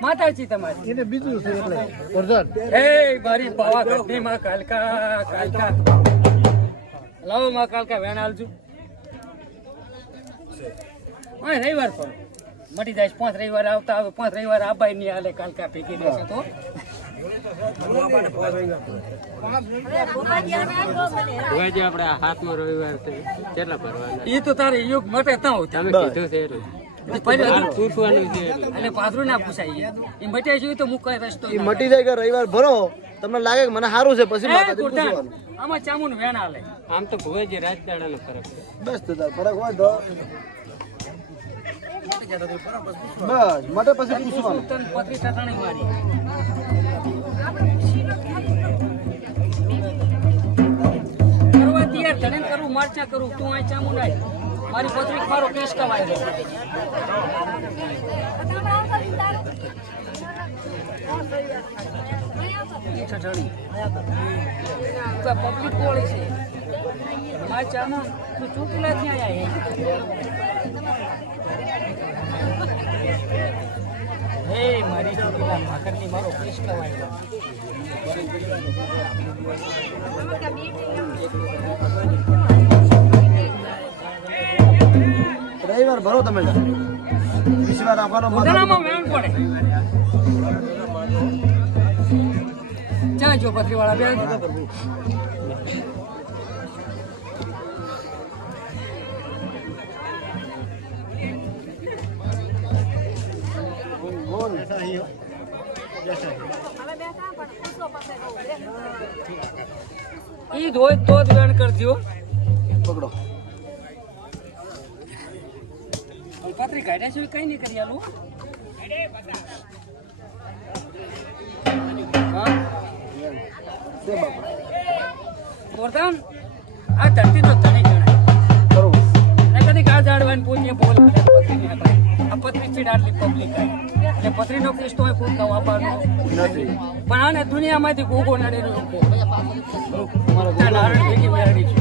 માતાજી તમારી એને બીજું છે એટલે મારી પાવાગઢની માં કાલકા લાવો માં કાલકા વેણ આલજો રવિવાર પર મટી જાય 5 રવિવાર આવતા આવે 5 રવિવાર આબાઈ ની હાલે કાલકા ફેંકી દેશે તો આપણે હાથમાં રવિવાર કેટલા ભરવાના એ તો તારે યુગ મટે તા તમે કીધું છે એટલે પાથરું ના પૂછાય એ મટે છે તો મુકાય રસ્તો એ મટી જાય કે રવિવાર ભરો તમને લાગે કે મને સારું છે પછી આમાં ચામુન વેણ હાલે આમ તો ભુવાજી રાજદાડાનો ફરક છે બસ તો ફરક હોય તો બસ મટે પછી પૂછવાનું પત્રી ઠાઠાણી મારી કરવા તૈયાર ધણે કરું મારચા કરું તું આ ચામુન આય મારી પત્રી મારો કેસ કવાય પબ્લિક કોળી છે આ ચામુન તું ચૂંટલા ત્યાં આવ્યા મારી ભાકરની મારો કેસ કવાય રવિવાર ભરો તમે વિશ્વાસ રાખવાનો બધામાં વેણ પડે ચાજો પત્રીવાળા બે ઈ ધોય તો જ વેણ કરજો પકડો પત્રી કાઢ્યા છે કઈ નહીં કરી આલું આ ધરતી તો તને જણાય બરોબર કદી ગા જાડવાની પૂછીએ બોલ આ પત્રી ચીડ આટલી પબ્લિક એટલે પત્રીનો કેસ તો કોઈ કવાપાનો નથી પણ આને દુનિયામાંથી ગોગો નડેલો નારણ ભેગી મેળવી છે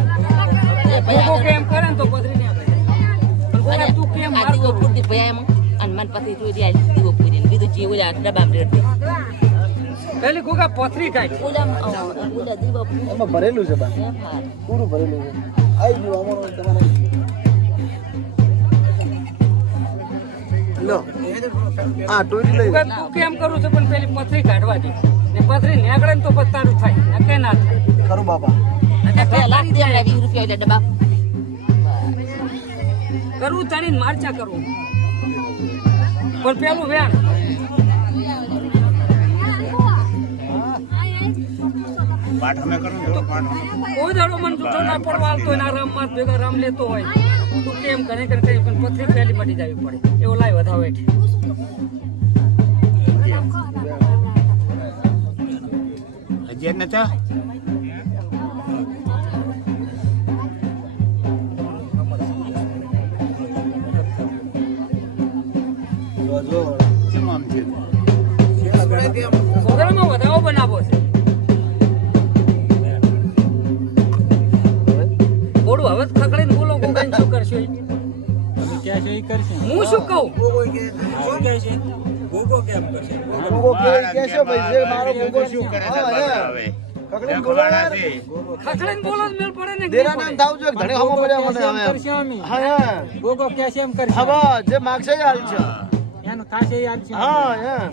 ગોગો કેમ કરે ને તો પત્રી ને તું કેમ મારતો પૂરતી ભયા એમ અને મન પત્રી તું જાય દીવો પૂરીને બીજું જે ઓલા ડબ્બામાં રેડે પેલી ગોગા પથરી થાય ઓલા દીવો એમાં ભરેલું છે બા પૂરું ભરેલું છે આઈ ગયું અમારો તમારે લો આ ટોરી લઈ તું કેમ કરું છે પણ પેલી પથરી કાઢવા દે ને પથરી નેકળે ને તો પતારું થાય નકે ના થાય ખરું બાપા પેલા દે 20 રૂપિયા એટલે ડબ્બા કરું તાણી મારચા કરું પણ પેલું વેણ પાઠ અમે કરું તો પાઠ કોઈ દાડો મન જૂઠો ના પડવા આવતો ના રામ માં ભેગા રામ લેતો હોય તું કેમ ઘરે ઘરે કરી પણ પથરી પહેલી મટી જવી પડે એવો લાય વધાવે હજી નતા સોદરામાં વધાવો બનાવો છે બોડું હવે ખકડીને બોલો ગોગાઈને શું કરશો ક્યાં છે એ કરશે હું શું કહું ગોગો કે શું કહે છે ગોગો કેમ કરશે ગોગો કે છે ભાઈ જે મારો ગોગો શું કરે છે હવે ખકડીને બોલાણા છે ખકડીને બોલો જ મેલ પડે ને દેરા નામ થાવજો ધડે હમો પડ્યા મને હવે કરશે અમે હા ગોગો કે છે એમ કરશે હવે જે માગશે એ હાલ છે એનું થાશે એ હાલ છે હા હા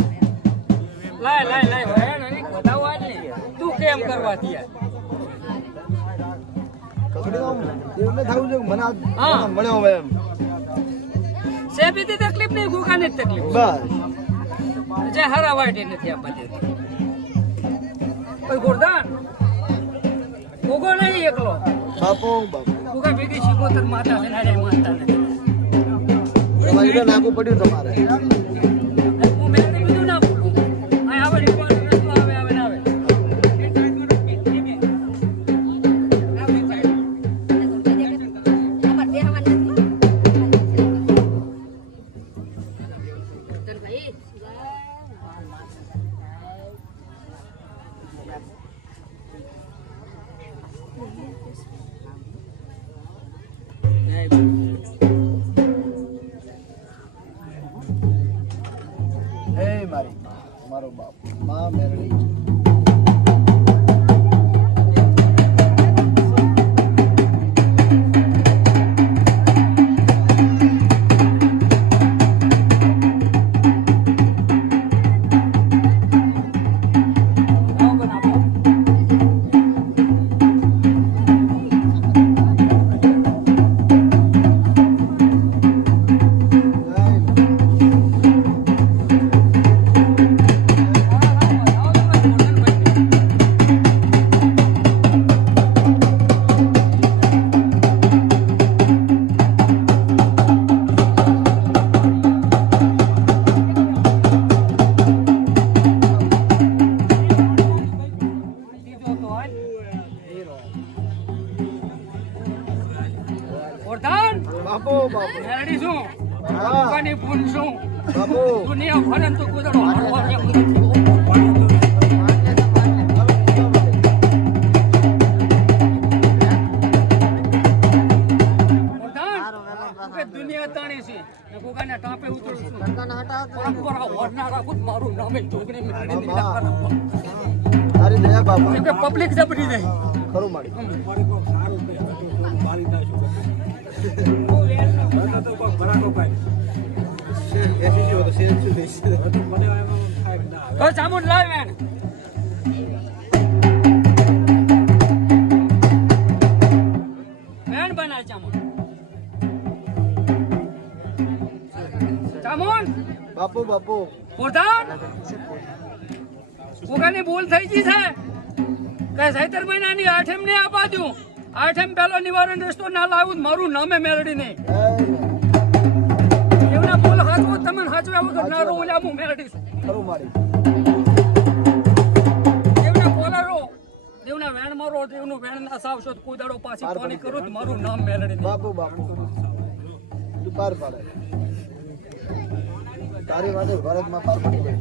લાય ભાઈ નની બતાવો આજ ને તું કેમ કરવા દિયા એમને થાવું છે મને મળ્યો હવે એમ સેબીથી તકલીફ નહીં ગોગાને તકલીફ બસ જે હરા વાટે નથી આ બધે કોઈ ગોરદાન ગોગો નહીં એકલો બાપો ગોગા ભેગી શિકોતર માતા છે નારે માનતા નથી તમારે નાખવું પડ્યું તમારે હું મેં બીજું ના બોલું આ આવે રસ્તો આવે મારો બાપ માં મેરડી બાપુ બાપુ મેરડી છું હા દુકાની ફૂલ છું બાપુ દુનિયા ફરે તો કુદરતો હરવા એમ નથી દુનિયા તાણી છે ને કોકાને ટાંપે ઉતરું છું પરંપરા હોરના રાખું મારું નામે ઢોકળી મેળવી તારી દયા બાપુ કે પબ્લિક જબરી જાય ખરું માડી તો જામુન લાવ વેણ વેણ બનાવ જામુન જામુન બાપુ બાપુ પ્રધાન કોકાની ભૂલ થઈ ગઈ છે કે સૈતર મહિનાની આઠમ ને આપા દઉં આઠમ પહેલો નિવારણ રસ્તો ના લાવું મારું નામે મેળડી નહીં એમના ભૂલ હાચવો તમે હાચવ્યા વગર ના રહો એટલે હું મેળડી છું ખરું માડી દેવના કોલારો દેવના વેણ મારો દેવનું વેણ ના સાવશો તો કોઈ દાડો પાછી પાણી કરું તો મારું નામ મેળડી નહીં બાપુ બાપુ તું પાર પાડે તારી વાતે ભારતમાં પાર પડી ગઈ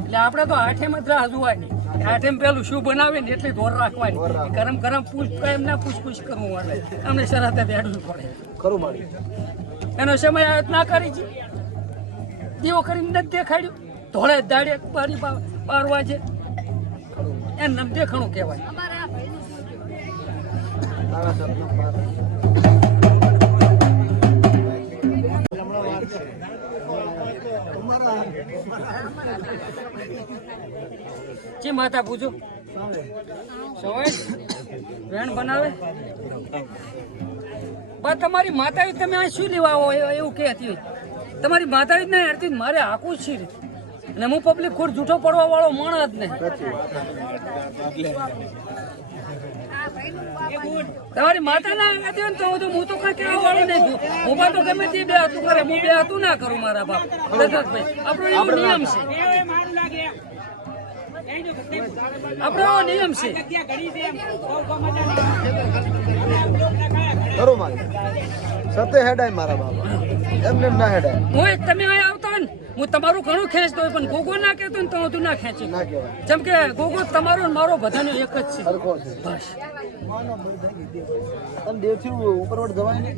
એટલે આપણે તો આઠેમ જ રાહ જોવાની આઠેમ પેલું શું બનાવે ને એટલી ધોર રાખવાની ગરમ ગરમ પૂછ એમ ના પૂછ કરવું એટલે અમને શરતે બેઠવું પડે ખરું માડી એનો સમય આ ના કરી છે દીવો કરીને નથી દેખાડ્યું ધોળે દાડે બારી પારવા છે એને નામ દેખાણું કહેવાય તારા શબ્દનો પાર જી માતા પૂછો સવાય વેણ બનાવે બસ તમારી માતા તમે આ શું લેવા આવો એવું કહેતી હોય તમારી માતા જ નહીં હરતી મારે આખું જ છે અને હું પબ્લિક ખોટ જૂઠો પડવા વાળો માણસ જ નહીં તમારી માતા ના હતી હોય તો હું તો કઈ કહેવા વાળો નહીં હું તો ગમે તે બે હતું કરે હું બે હતું ના કરું મારા બાપ દશરથભાઈ આપણો એવો નિયમ છે આપણો એવો નિયમ છે ખરું માડી સતે હેડાય મારા બાપા એમને એમ ના હેડાય હું તમે અહીં આવતા ને હું તમારું ઘણું ખેંચતો હોય પણ ગોગો ના કહેતો ને તો તું ના ખેંચી ના કહેવાય જેમ કે ગોગો તમારો ને મારો બધાનો એક જ છે સરખો છે બસ તમે દેવથી ઉપરવટ જવાય ને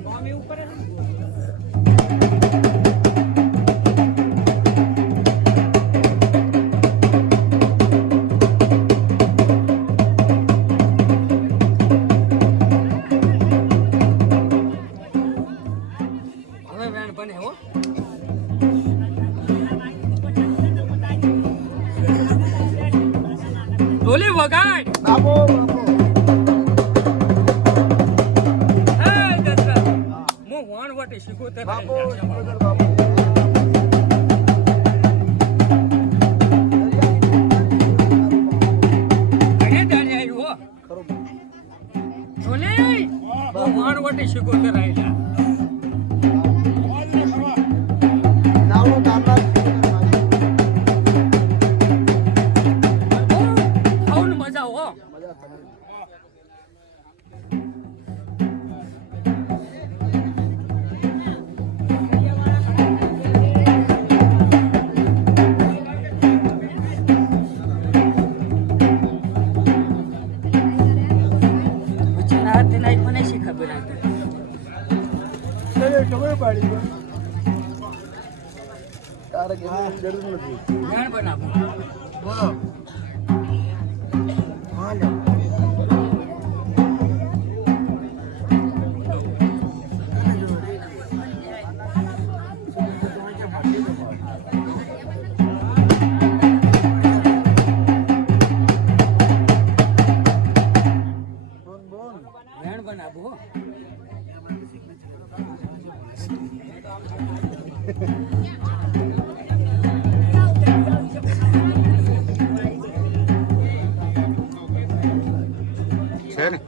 હવે વેણ બને હો ઢોલી વગાડ બાપુ હે દશરથ હું વાણ વાટે શીખો તે બાપુ ઘણે દાડે આવ્યું હો ખરું ઢોલી હું વાણ વાટે શીખો તે રાયલા નાવડું તાતા ખાવું મજા હો મજા તમારી મને શી ખબર હતી ખબર પડી તારે કહેવાની જરૂર નથી. વેણ બનાવો. બોલો. હા લે. વેણ બનાવો. છે ને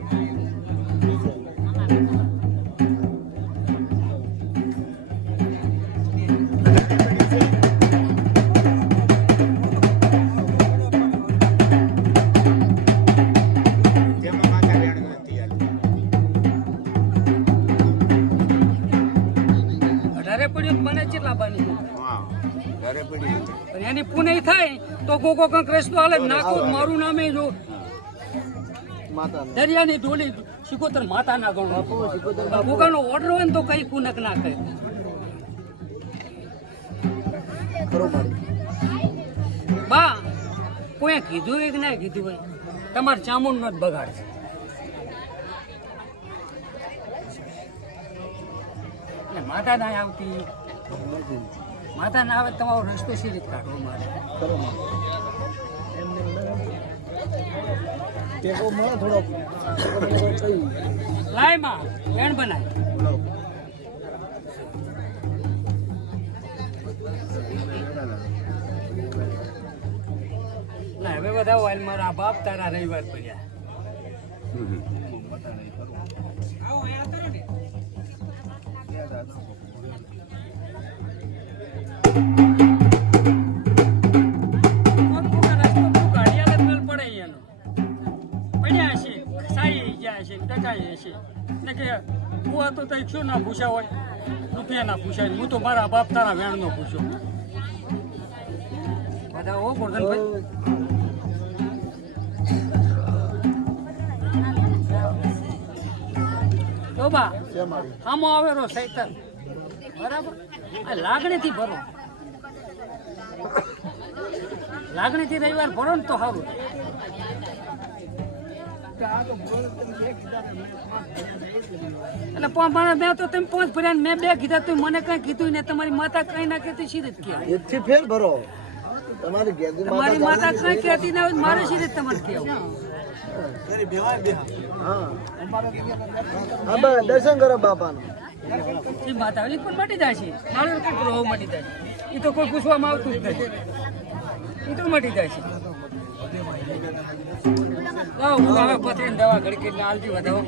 તેમાં માથા વેણ નથી હાલતું. 18 પડ્યું મને કેટલા બની હા ઘરે પડી હતી. એની પુનઈ થાય તો ગોગો કંઈક રસ્તો હાલે નાખો મારું નામે જો માતા દરિયાની ઢોલી સિકોતર માતા ના ગણો ગોગાનો ઓર્ડર હોય ને તો કઈ કુનક ના કહે. ખરો મારી. બા કોઈ કીધું હોય કે ના કીધું હોય તમારે ચામુંડ નો જ બગાડ છે. એટલે માતા ના આવતી માતા ના આવે તમારો રસ્તો સી રીતે કાઢવો મારે. ખરો મારી. એમને ટેકો મળે થોડો કહ્યું. લાય માં વેણ બનાય. ના હવે બધા વાલ મારા બાપ તારા રવિવાર પડ્યા. કોણ કોકા રસ્તો તું કાઢી આલે મેલ પડે એનો. પડ્યા છે સાઈ ગયા છે ટકાઈ છે ને કે હું તો તઈ શું ના પૂછા હોય રૂપિયા ના પૂછાય. હું તો મારા બાપ તારા વેણ નો પૂછ્યો. બધા ઓ ગોરધનભાઈ તો બા છે મારી. આમો આવેરો સૈતર બરાબર. આ લાગણીથી ભરો. લાગણીથી રવિવાર ભરો ને તો સારું. એટલે મારા મેં તો તમે 5 ભર્યા ને મેં 2 કીધા તો મને કઈ કીધું ને તમારી માતા કઈ ના કહેતી સી રીતે કહે. એકથી ફેર ભરો. તમારી ઘેરથી તમારી માતા કઈ કહેતી ના હોય મારે સી રીતે તમારે કહેવું. હા હા બસ દર્શન કરો બાપાનું. એ માતાની પણ મટી જાય છે. મારું કઈ પ્રભાવ મટી જાય છે. એ તો કોઈ પૂછવામાં આવતું જ નથી. એ તો મટી જાય છે. લાવો હું હવે પથરીની દવા ઘડી કેટલી આલતી વધાવો.